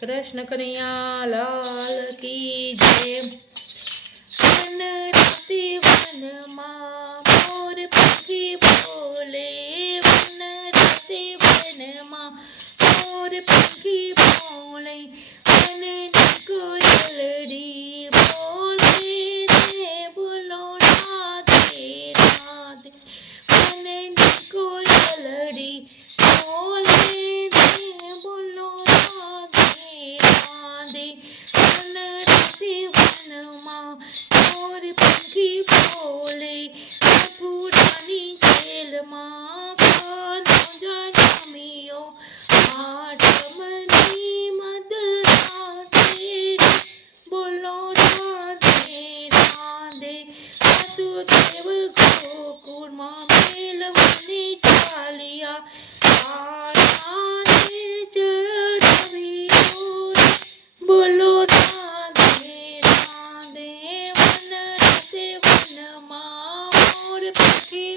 कृष्ण कन्हैया लाल की जय। वन रति वन माँ मोर पंखी बोले, वन रति वन माँ मोर पंखी बोले, वन कोयलड़ी बोले रे बोलो राधे राधे, वन कोयलड़ी बोले रे बोलो राधे राधे, वन रति वन माँ मोर पंखी बोले, पुरानी जेल माँ कानो जन्मियो, आठमनी मदराते बोलो राधे राधे, वासुदेव गोकुल माँ मेलवनी चालिया, राधे चढ़वियो बोलो राधे राधे, वन रति वन माँ मोर पंखी